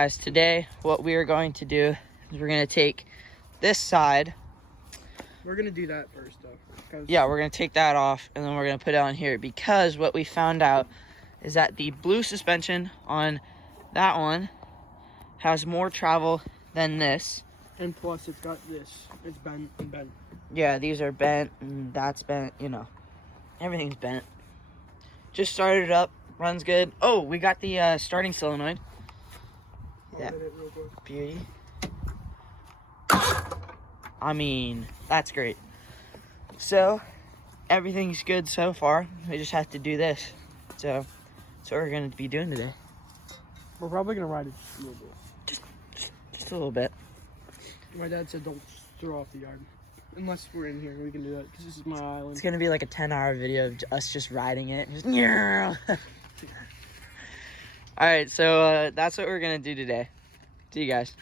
Guys, today what we are going to do is we're going to take this side. We're going to do that first, though. Yeah, we're going to take that off, and then we're going to put it on here, because what we found out is that the blue suspension on that one has more travel than this. And plus, it's got this. It's bent and bent. Yeah, these are bent, and that's bent, you know. Everything's bent. Just started it up. Runs good. Oh, we got the starting solenoid. Yeah. Beauty. I mean, that's great. So, everything's good so far. We just have to do this. So, that's what we're going to be doing today. We're probably going to ride it just a little bit. Just a little bit. My dad said don't throw off the yard. Unless we're in here, we can do that, because this is my island. It's going to be like a 10-hour video of us just riding it. Just, Alright, so that's what we're going to do today. See you guys.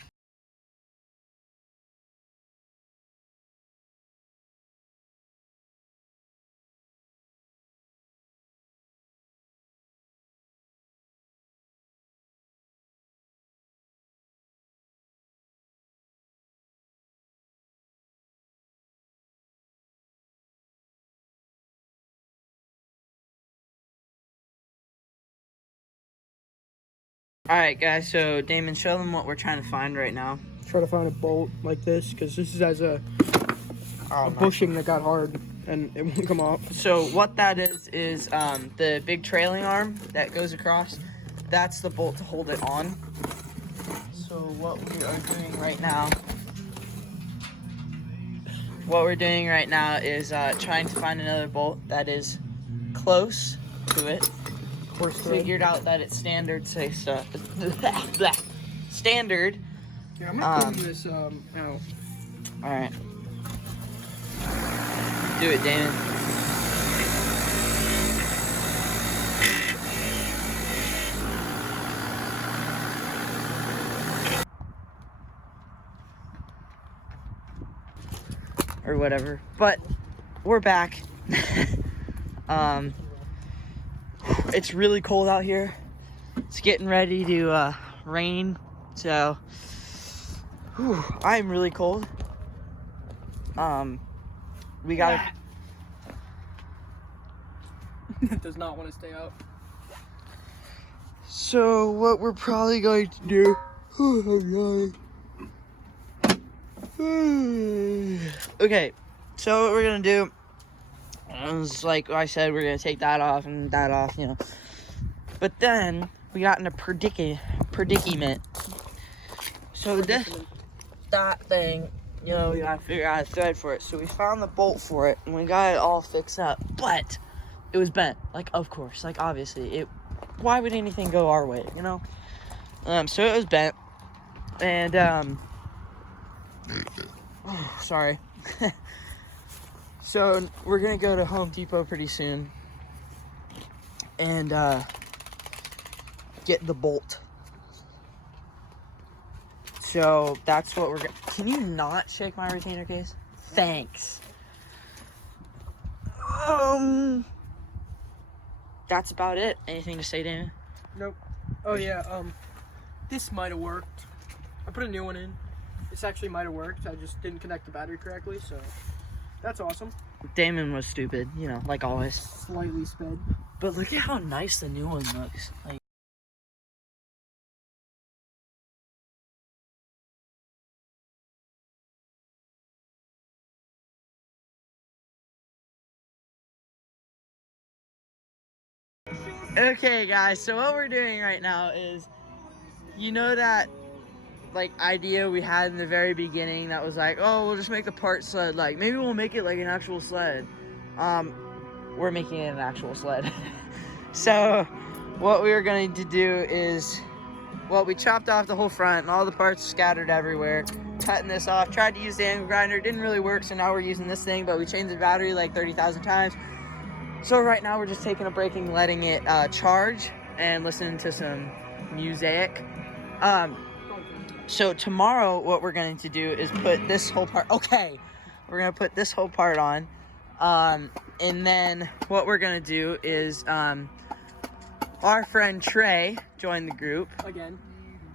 Alright guys, so Damon, show them what we're trying to find right now. Try to find a bolt like this, because this is as a bushing that got hard and it won't come off. So what that is the big trailing arm that goes across. That's the bolt to hold it on. So what we are doing right now, is trying to find another bolt that is close to it. Figured out that it's standard, standard. Yeah, I'm gonna clean this out. Alright. Do it, Damon. Or whatever. But we're back. It's really cold out here. It's getting ready to rain, so I'm really cold. We gotta. It does not want to stay out. So what we're probably going to do. Okay, so what we're gonna do. It's like I said, we're gonna take that off and that off, you know. But then we got in a predicament. So that thing, you know, we gotta figure out a thread for it. So we found the bolt for it and we got it all fixed up. But it was bent. Like, of course, like obviously. Why would anything go our way, you know? So it was bent. And sorry. So we're gonna go to Home Depot pretty soon and get the bolt. So that's what we're gonna. Can you not shake my retainer case? Thanks. That's about it. Anything to say, Damon? Nope. Oh yeah. This might have worked. I put a new one in. This actually might have worked. I just didn't connect the battery correctly, so. That's awesome. Damon was stupid, you know, like always. Slightly sped. But look at how nice the new one looks. Like, okay, guys, so what we're doing right now is, you know that like idea we had in the very beginning that was like, oh, we'll just make the part sled, like maybe we'll make it like an actual sled. We're making it an actual sled. So what we were going to do is, well, we chopped off the whole front and all the parts scattered everywhere, cutting this off, tried to use the angle grinder, didn't really work, so now we're using this thing, but we changed the battery like 30,000 times. So right now we're just taking a break and letting it charge and listening to some music. So tomorrow what we're going to do is put this whole part, we're going to put this whole part on. And then what we're going to do is our friend Trey joined the group. Again.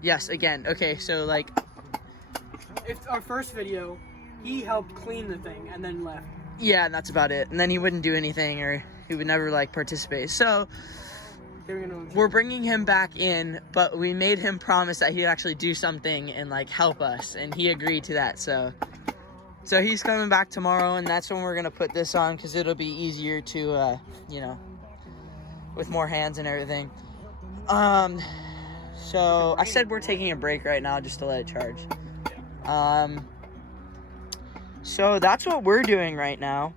Yes, again. Okay, so like, If our first video, he helped clean the thing and then left. yeah, and that's about it. And then he wouldn't do anything, or he would never like participate. So we're bringing him back in, but we made him promise that he'd actually do something and like help us, and he agreed to that. So he's coming back tomorrow, and that's when we're gonna put this on, because it'll be easier to you know, with more hands and everything. So I said we're taking a break right now just to let it charge. So that's what we're doing right now.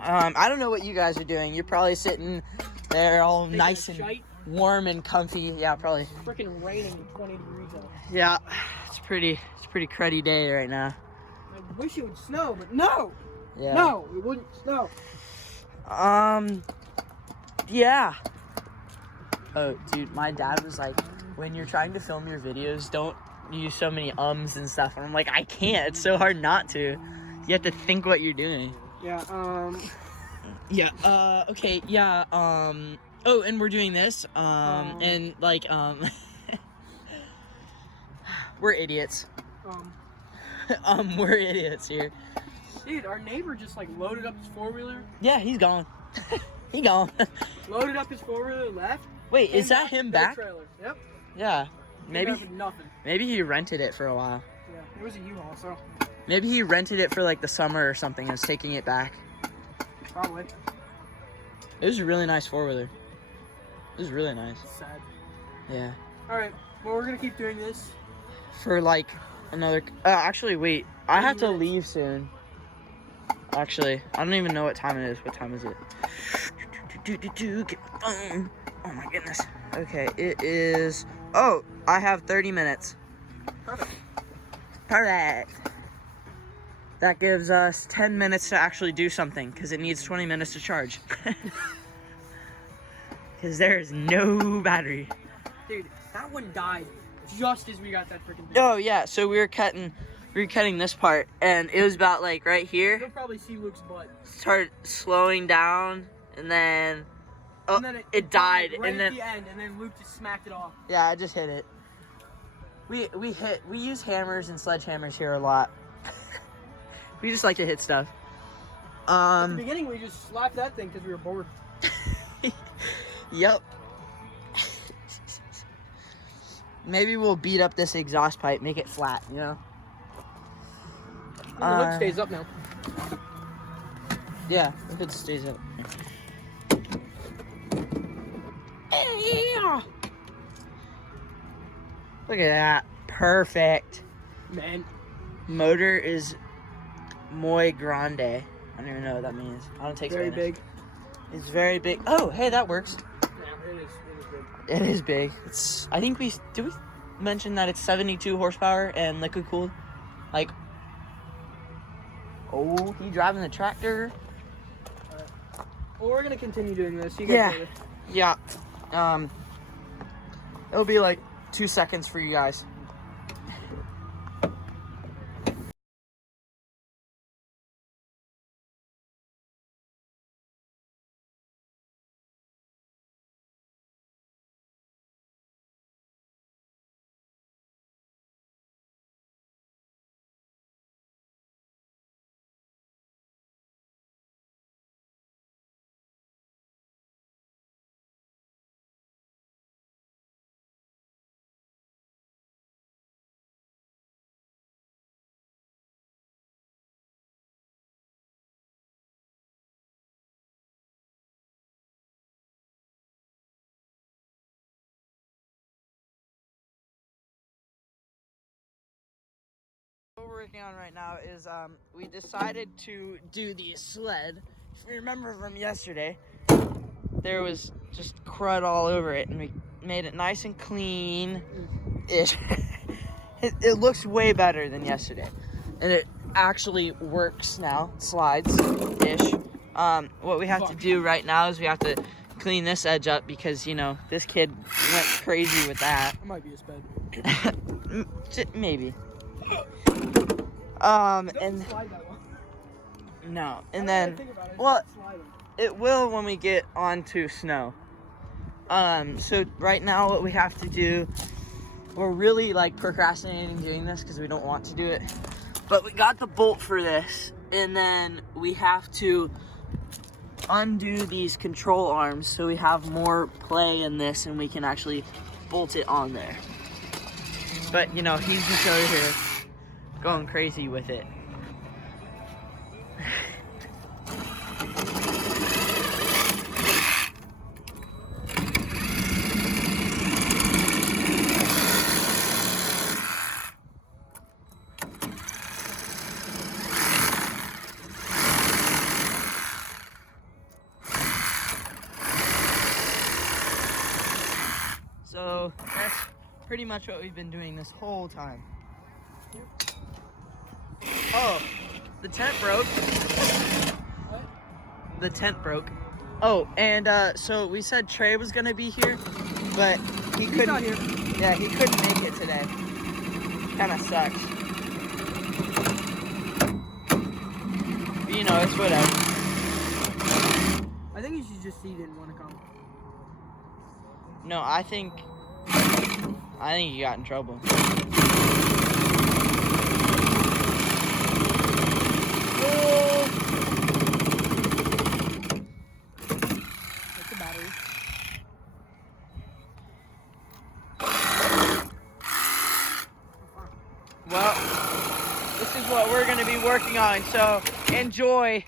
I don't know what you guys are doing. You're probably sitting there all nice and warm and comfy. Yeah, probably. It's freaking raining 20 degrees out. Yeah, it's pretty cruddy day right now. I wish it would snow, but no. Yeah. No, it wouldn't snow. Yeah. Oh, dude, my dad was like, when you're trying to film your videos, don't use so many ums and stuff. And I'm like, I can't. It's so hard not to. You have to think what you're doing. Yeah, Yeah, okay, yeah, oh, and we're doing this, and, like, we're idiots. We're idiots here. Dude, our neighbor just, like, loaded up his four-wheeler. Yeah, he's gone. He gone. Loaded up his four-wheeler, left. Wait, is that him back? Trailer. Yep. Yeah, Nothing. maybe he rented it for a while. Yeah, it was a U-Haul, so. Maybe he rented it for, like, the summer or something and was taking it back. Probably. It was a really nice four-wheeler. It was really nice. Sad. Yeah. Alright, well, we're gonna keep doing this. For, like, another... actually, wait. I have to leave soon. Actually, I don't even know what time it is. What time is it? Get my phone. Oh, my goodness. Okay, it is... Oh, I have 30 minutes. Perfect. Perfect. That gives us 10 minutes to actually do something, because it needs 20 minutes to charge. Because there's no battery. Dude, that one died just as we got that freaking thing. Oh, yeah, so we were cutting this part, and it was about, like, right here. You'll probably see Luke's butt. Started slowing down, and then... Oh, And then it died, right and then... at the end, and then Luke just smacked it off. Yeah, I just hit it. We use hammers and sledgehammers here a lot. We just like to hit stuff. At the beginning, we just slapped that thing because we were bored. Yep. Maybe we'll beat up this exhaust pipe, make it flat, you know? The hood stays up now. Yeah, the hood stays up. Look at that. Perfect. Man. Motor is muy grande. I don't even know what that means. I don't take Very Spanish. big. It's very big. Oh, hey, that works. Yeah, it is big. It is big. It's. I think we mention that it's 72 horsepower and liquid cooled. Like. Oh, he driving the tractor. Well, we're gonna continue doing this. You guys later. Yeah. It'll be like 2 seconds for you guys. What we're working on right now is we decided to do the sled. If you remember from yesterday, there was just crud all over it, and we made it nice and clean-ish. it looks way better than yesterday, and it actually works now. Slides-ish. What we have to do right now is we have to clean this edge up because, you know, this kid went crazy with that. It might be his bed. Maybe. And slide that one. no, and then, well, it will when we get onto snow. So right now what we have to do we're really like procrastinating doing this because we don't want to do it. But we got the bolt for this, and then we have to undo these control arms so we have more play in this and we can actually bolt it on there. But you know, he's just over here going crazy with it. So that's pretty much what we've been doing this whole time. Oh, the tent broke. What? The tent broke. Oh, and so we said Trey was gonna be here, but he couldn't. Not here. Yeah, he couldn't make it today. Kind of sucks. But, you know, it's whatever. I think you should just see he didn't want to come. No, I think he got in trouble. That's the battery. Well, this is what we're going to be working on, so enjoy.